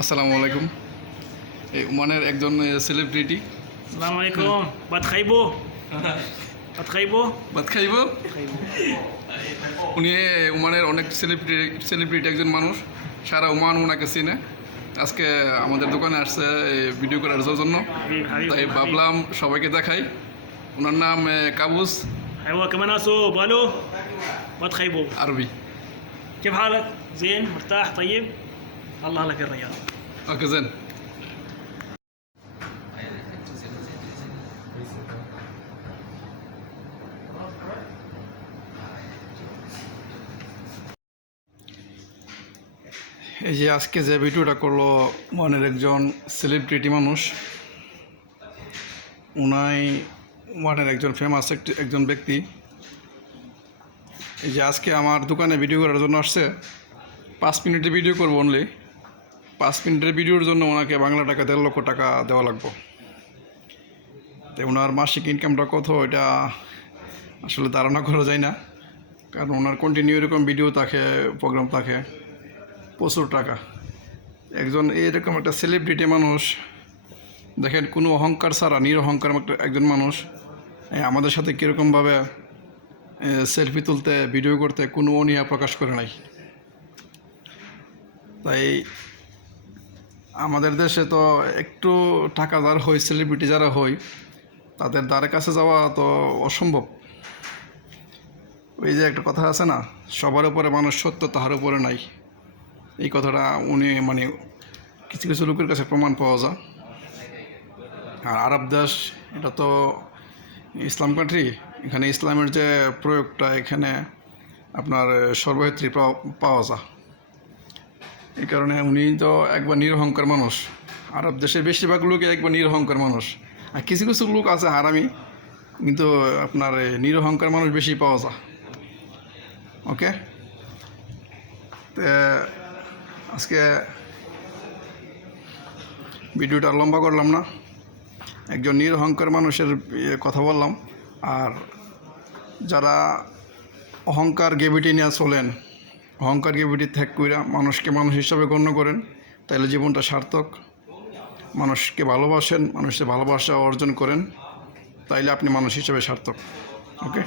আসসালামু আলাইকুম। এই ওমানের একজন সেলিব্রিটি। السلام عليكم. بتخيبوا بتخيبوا ভাত খাইব। উনি ওমানের অনেক সেলিব্রিটি একজন মানুষ, সারা ওমান ওনাকে চিনে। আজকে আমাদের দোকানে আসছে ভিডিও করার জন্য, حبيب তাই حبيب ভাবলাম সবাইকে দেখাই। ওনার নাম কাবুস ايوه كمان اسو بالو بتخيبوا. আরবি। كيف حالك؟ زين مرتاح طيب؟ الله لك الرياض. ওকে জেন। এই যে আজকে যে ভিডিওটা করলো ওমানের একজন সেলিব্রিটি মানুষ, উনাই ওমানের একজন ফেমাস একজন ব্যক্তি। এই যে আজকে আমার দোকানে ভিডিও করার জন্য আসছে। 5 মিনিটের ভিডিও করবো অনলি। 5 মিনিটের ভিডিওর জন্য ওনাকে বাংলা টাকা 1.5 লক্ষ টাকা দেওয়া লাগবে। তো ওনার মাসিক ইনকামটা কত এটা আসলে ধারণা করা যায় না, কারণ ওনার কন্টিনিউ এরকম ভিডিও থাকে, প্রোগ্রাম থাকে, প্রচুর টাকা। একজন এরকম একটা সেলিব্রিটি মানুষ, দেখেন কোনো অহংকার ছাড়া নিরহংকার একজন মানুষ আমাদের সাথে কীরকমভাবে সেলফি তুলতে, ভিডিও করতে কোনো অনীহা প্রকাশ করে নাই। তাই আমাদের দেশে তো একটু টাকাদার হয়, সেলিব্রিটি যারা হয় তাদের দ্বারের কাছে যাওয়া তো অসম্ভব। ওই যে একটা কথা আছে না, সবার উপরে মানুষ সত্য, তাহার উপরে নাই। এই কথাটা উনি মানে কিছু কিছু লোকের কাছে প্রমাণ পাওয়া যায়। আর আরব দেশ এটা তো ইসলাম কান্ট্রি, এখানে ইসলামের যে প্রয়োগটা এখানে আপনার সর্বক্ষেত্রে পাওয়া যায়। এই কারণে উনি তো একবার নিরহংকার মানুষ। আরব দেশের বেশিরভাগ লোক একবার নিরহংকার মানুষ, আর কিছু কিছু লোক আছে হারামি, কিন্তু আপনার নিরহংকার মানুষ বেশি পাওয়া যায়। ওকে, তো আজকে ভিডিওটা লম্বা করলাম না, একজন নিরহংকার মানুষের কথা বললাম। আর যারা অহংকার গেভিটি নিয়ে চলেন, অহংকার গেভিটি ত্যাগ কইরা মানুষকে মানুষ হিসাবে গণ্য করেন, তাহলে জীবনটা সার্থক। মানুষকে ভালোবাসেন, মানুষের ভালোবাসা অর্জন করেন, তাইলে আপনি মানুষ হিসাবে সার্থক। ওকে।